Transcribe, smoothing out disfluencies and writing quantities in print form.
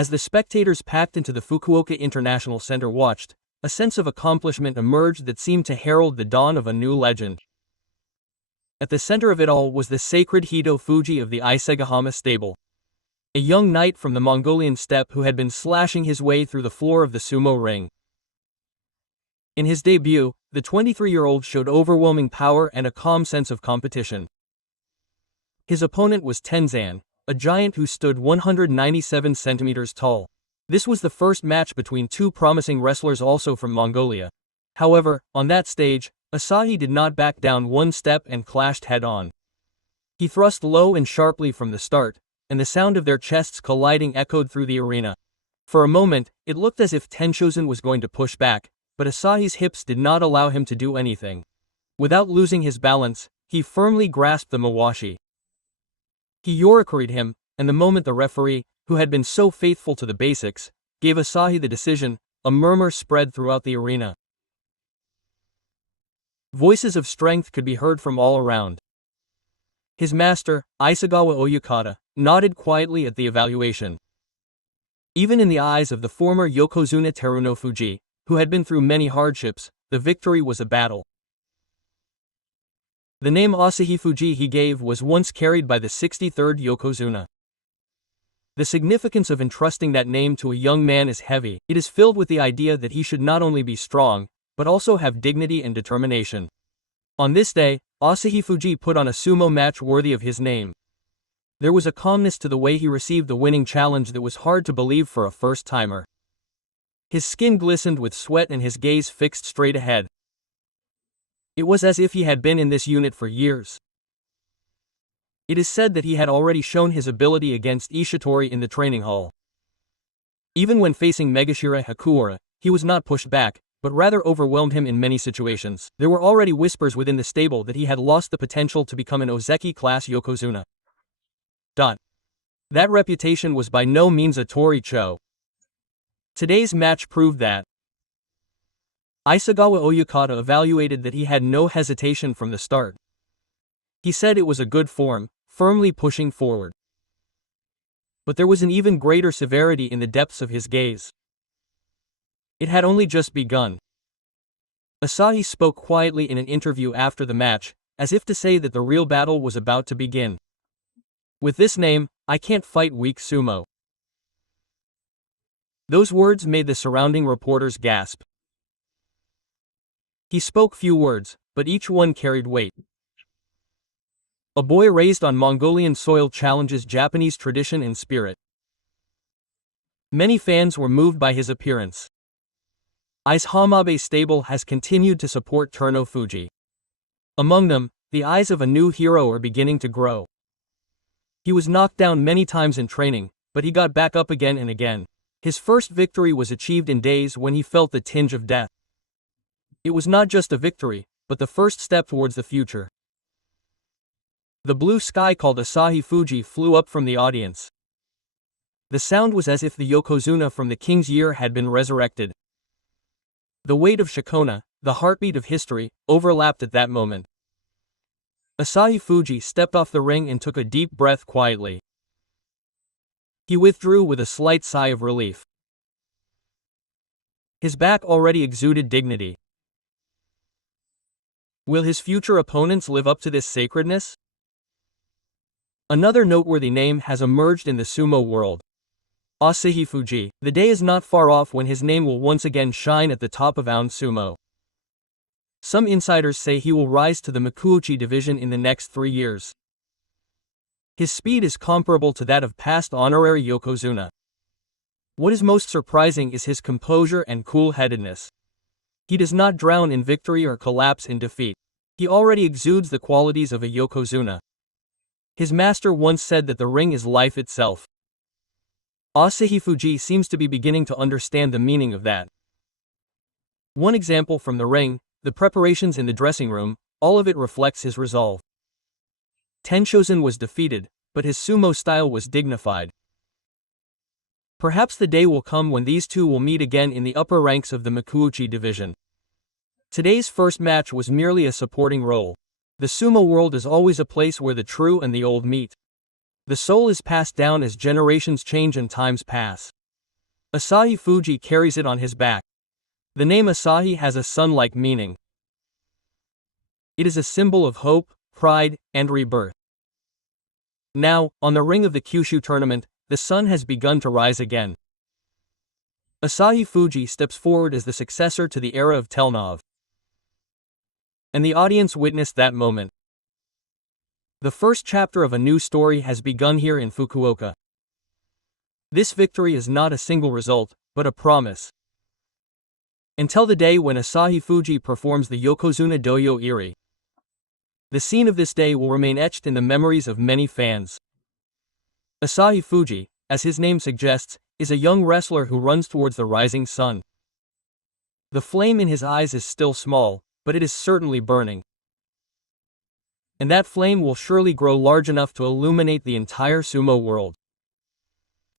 As the spectators packed into the Fukuoka International Center watched, a sense of accomplishment emerged that seemed to herald the dawn of a new legend. At the center of it all was the sacred Hito Fuji of the Isegahama stable. A young knight from the Mongolian steppe who had been slashing his way through the floor of the sumo ring. In his debut, the 23-year-old showed overwhelming power and a calm sense of competition. His opponent was Tenzan, a giant who stood 197 centimeters tall. This was the first match between two promising wrestlers also from Mongolia. However, on that stage, Asahi did not back down one step and clashed head-on. He thrust low and sharply from the start, and the sound of their chests colliding echoed through the arena. For a moment, it looked as if Tenshosen was going to push back, but Asahi's hips did not allow him to do anything. Without losing his balance, he firmly grasped the mawashi. He yorakuried him, and the moment the referee, who had been so faithful to the basics, gave Asahi the decision, a murmur spread throughout the arena. Voices of strength could be heard from all around. His master, Isagawa Oyukata, nodded quietly at the evaluation. Even in the eyes of the former Yokozuna Teruno Fuji, who had been through many hardships, the victory was a battle. The name Asahi Fuji he gave was once carried by the 63rd Yokozuna. The significance of entrusting that name to a young man is heavy. It is filled with the idea that he should not only be strong, but also have dignity and determination. On this day, Asahi Fuji put on a sumo match worthy of his name. There was a calmness to the way he received the winning challenge that was hard to believe for a first-timer. His skin glistened with sweat and his gaze fixed straight ahead. It was as if he had been in this unit for years. It is said that he had already shown his ability against Ishitori in the training hall. Even when facing Megashira Hakuura, he was not pushed back, but rather overwhelmed him in many situations. There were already whispers within the stable that he had lost the potential to become an Ozeki-class Yokozuna. That reputation was by no means a Tori-cho. Today's match proved that. Isagawa Oyukata evaluated that he had no hesitation from the start. He said it was a good form, firmly pushing forward. But there was an even greater severity in the depths of his gaze. It had only just begun. Asahi spoke quietly in an interview after the match, as if to say that the real battle was about to begin. With this name, I can't fight weak sumo. Those words made the surrounding reporters gasp. He spoke few words, but each one carried weight. A boy raised on Mongolian soil challenges Japanese tradition and spirit. Many fans were moved by his appearance. Ise Hamabe stable has continued to support Teruno Fuji. Among them, the eyes of a new hero are beginning to grow. He was knocked down many times in training, but he got back up again and again. His first victory was achieved in days when he felt the tinge of death. It was not just a victory, but the first step towards the future. The blue sky called Asahi Fuji flew up from the audience. The sound was as if the Yokozuna from the King's Year had been resurrected. The weight of Shikona, the heartbeat of history, overlapped at that moment. Asahi Fuji stepped off the ring and took a deep breath quietly. He withdrew with a slight sigh of relief. His back already exuded dignity. Will his future opponents live up to this sacredness? Another noteworthy name has emerged in the sumo world. Asahi Fuji. The day is not far off when his name will once again shine at the top of Aon Sumo. Some insiders say he will rise to the Makuuchi division in the next 3 years. His speed is comparable to that of past honorary Yokozuna. What is most surprising is his composure and cool-headedness. He does not drown in victory or collapse in defeat. He already exudes the qualities of a Yokozuna. His master once said that the ring is life itself. Asahi Fuji seems to be beginning to understand the meaning of that. One example from the ring, the preparations in the dressing room, all of it reflects his resolve. Tenshosen was defeated, but his sumo style was dignified. Perhaps the day will come when these two will meet again in the upper ranks of the Makuuchi division. Today's first match was merely a supporting role. The sumo world is always a place where the true and the old meet. The soul is passed down as generations change and times pass. Asahi Fuji carries it on his back. The name Asahi has a sun-like meaning. It is a symbol of hope, pride, and rebirth. Now, on the ring of the Kyushu tournament, the sun has begun to rise again. Asahi Fuji steps forward as the successor to the era of Telnov. And the audience witnessed that moment. The first chapter of a new story has begun here in Fukuoka. This victory is not a single result, but a promise. Until the day when Asahi Fuji performs the Yokozuna Doyo Iri. The scene of this day will remain etched in the memories of many fans. Asahi Fuji, as his name suggests, is a young wrestler who runs towards the rising sun. The flame in his eyes is still small, but it is certainly burning. And that flame will surely grow large enough to illuminate the entire sumo world.